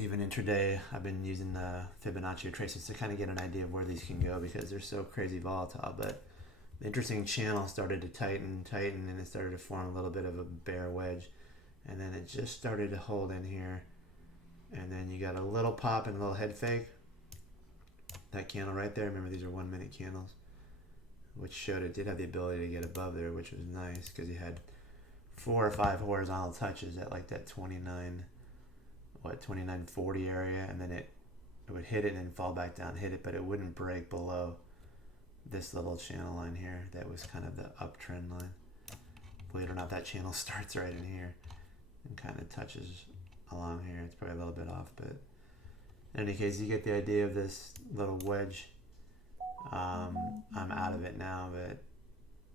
even intraday, I've been using the Fibonacci retracements to kind of get an idea of where these can go because they're so crazy volatile. But the interesting channel started to tighten, and it started to form a little bit of a bear wedge. And then it just started to hold in here. And then you got a little pop and a little head fake. That candle right there, remember these are 1 minute candles, which showed it did have the ability to get above there, which was nice because you had 4 or 5 horizontal touches at like that 2940 area, and then it would hit it and fall back down, hit it, but it wouldn't break below this little channel line here. That was kind of the uptrend line. Believe it or not, that channel starts right in here and kind of touches along here. It's probably a little bit off, but in any case, you get the idea of this little wedge. I'm out of it now, but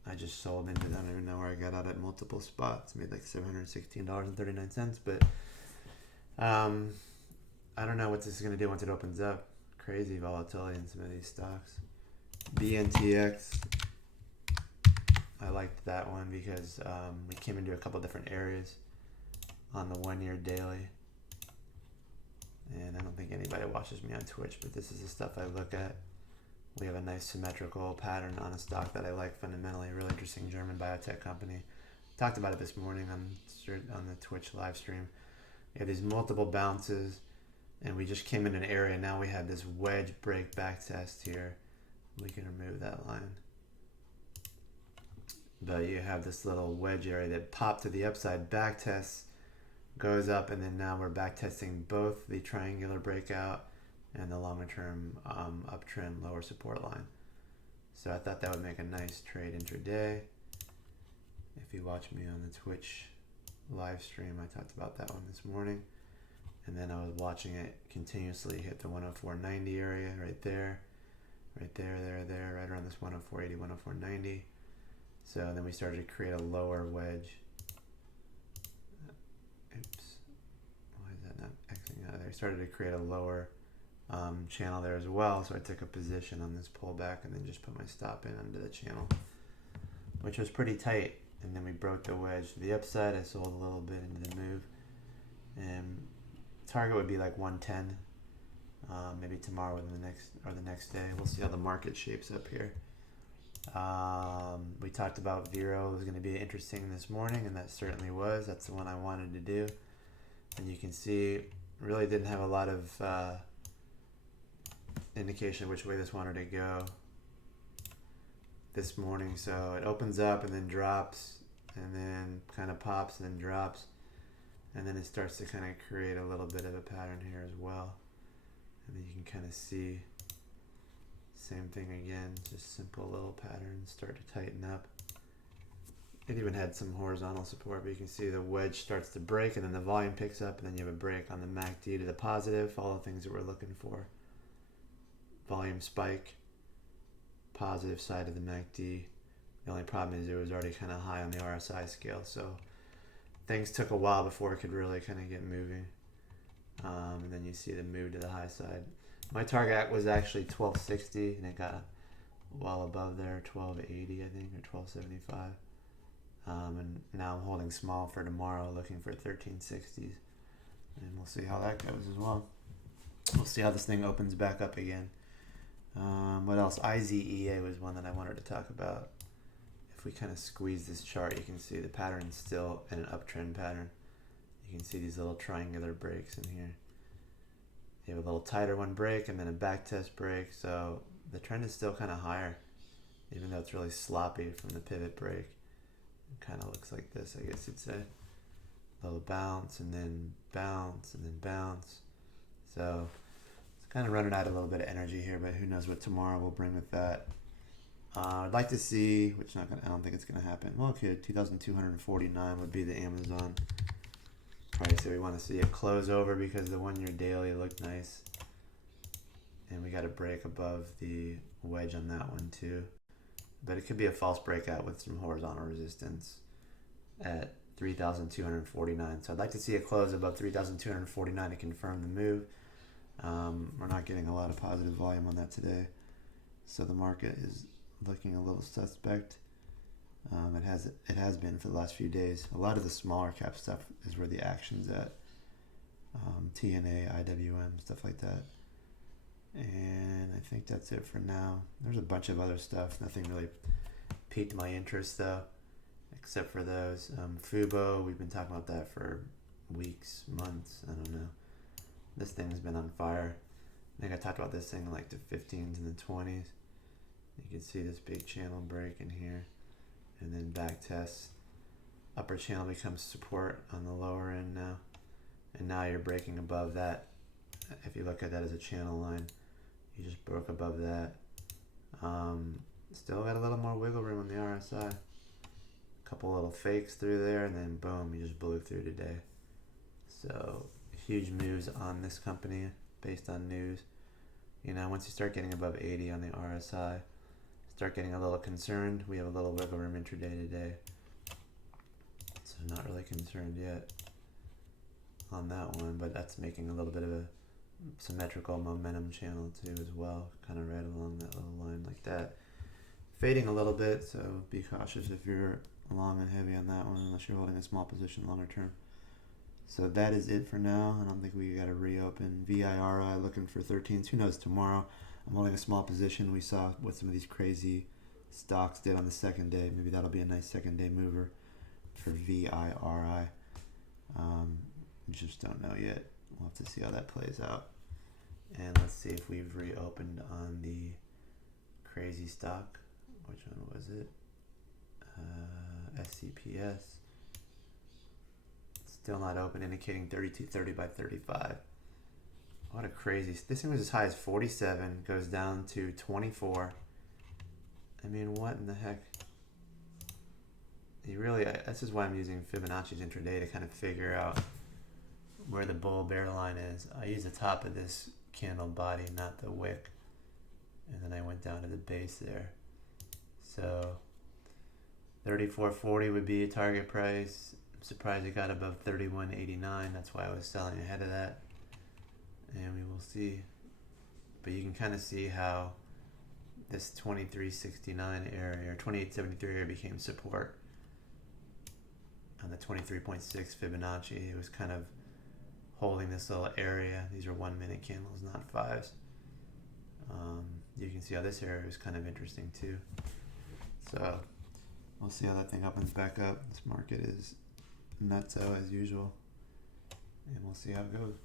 I just sold into them. I don't even know where I got out at multiple spots. Made like $716.39, but I don't know what this is going to do once it opens up. Crazy volatility in some of these stocks. Bntx, I liked that one because we came into a couple different areas on the 1 year daily. And I don't think anybody watches me on Twitch, but this is the stuff I look at. We have a nice symmetrical pattern on a stock that I like fundamentally. A really interesting German biotech company. Talked about it this morning on the Twitch live stream. We have these multiple bounces, and we just came in an area. Now we have this wedge break back test here. We can remove that line. But you have this little wedge area that popped to the upside, back tests, goes up, and then now we're back testing both the triangular breakout and the longer term uptrend lower support line. So I thought that would make a nice trade intraday. If you watch me on the Twitch live stream, I talked about that one this morning. And then I was watching it continuously hit the 104.90 area right there, right around this 104.80, 104.90. So then we started to create a lower wedge. Oops, why is that not Xing out of there? Started to create a lower channel there as well, so I took a position on this pullback and then just put my stop in under the channel, which was pretty tight. And then we broke the wedge to the upside. I sold a little bit into the move, and target would be like 110, maybe tomorrow or the next day. We'll see how the market shapes up here. We talked about Vero was going to be interesting this morning, and that certainly was. That's the one I wanted to do, and you can see really didn't have a lot of indication of which way this wanted to go this morning. So it opens up and then drops and then kind of pops and then drops, and then it starts to kind of create a little bit of a pattern here as well. And then you can kind of see same thing again, just simple little patterns start to tighten up. It even had some horizontal support, but you can see the wedge starts to break and then the volume picks up, and then you have a break on the MACD to the positive, all the things that we're looking for. Volume spike, positive side of the MACD. The only problem is it was already kind of high on the RSI scale, so things took a while before it could really kind of get moving. And then you see the move to the high side. My target was actually 1260, and it got well above there, 1280 I think, or 1275. And now I'm holding small for tomorrow, looking for 1360s, and we'll see how that goes as well. We'll see how this thing opens back up again. What else? IZEA was one that I wanted to talk about. If we kind of squeeze this chart, you can see the pattern is still in an uptrend pattern. You can see these little triangular breaks in here. You have a little tighter one break and then a back test break. So the trend is still kind of higher, even though it's really sloppy from the pivot break. It kind of looks like this, I guess you'd say. A little bounce and then bounce and then bounce. So it's kind of running out a little bit of energy here, but who knows what tomorrow will bring with that. I'd like to see, which I don't think it's going to happen. Well, okay, 2,249 would be the Amazon price that we want to see it close over, because the 1 year daily looked nice. And we got a break above the wedge on that one too. But it could be a false breakout with some horizontal resistance at 3,249. So I'd like to see a close above 3,249 to confirm the move. We're not getting a lot of positive volume on that today, so the market is looking a little suspect. It has been for the last few days. A lot of the smaller cap stuff is where the action's at. TNA, IWM, stuff like that. And I think that's it for now. There's a bunch of other stuff. Nothing really piqued my interest though, except for those. Fubo, we've been talking about that for weeks, months, I don't know. This thing's been on fire. I think I talked about this thing in like the 15s and the 20s. You can see this big channel break in here, and then back test. Upper channel becomes support on the lower end now, and now you're breaking above that. If you look at that as a channel line, you just broke above that. Still got a little more wiggle room on the RSI. A couple little fakes through there, and then boom, you just blew through today. So huge moves on this company based on news. You know, once you start getting above 80 on the RSI, start getting a little concerned. We have a little wiggle room intraday today, so not really concerned yet on that one, but that's making a little bit of a symmetrical momentum channel too as well, kind of right along that little line like that. Fading a little bit, so be cautious if you're long and heavy on that one, unless you're holding a small position longer term. So that is it for now. I don't think we got to reopen. VIRI looking for 13s. Who knows tomorrow? I'm holding a small position. We saw what some of these crazy stocks did on the second day. Maybe that'll be a nice second day mover for VIRI. Just don't know yet. We'll have to see how that plays out. And let's see if we've reopened on the crazy stock. Which one was it? SCPS. Still not open, indicating 32.30 by 35. What a crazy... This thing was as high as 47, goes down to 24. I mean, what in the heck? You really... This is why I'm using Fibonacci's intraday to kind of figure out where the bull-bear line is. I use the top of this candle body, not the wick. And then I went down to the base there. So 34.40 would be a target price. I'm surprised it got above 31.89. That's why I was selling ahead of that. And we will see. But you can kind of see how this 23.69 area or 28.73 area became support on the 23.6 Fibonacci. It was kind of holding this little area. These are 1 minute candles, not fives. You can see how this area is kind of interesting too. So we'll see how that thing opens back up. This market is nutso as usual, and we'll see how it goes.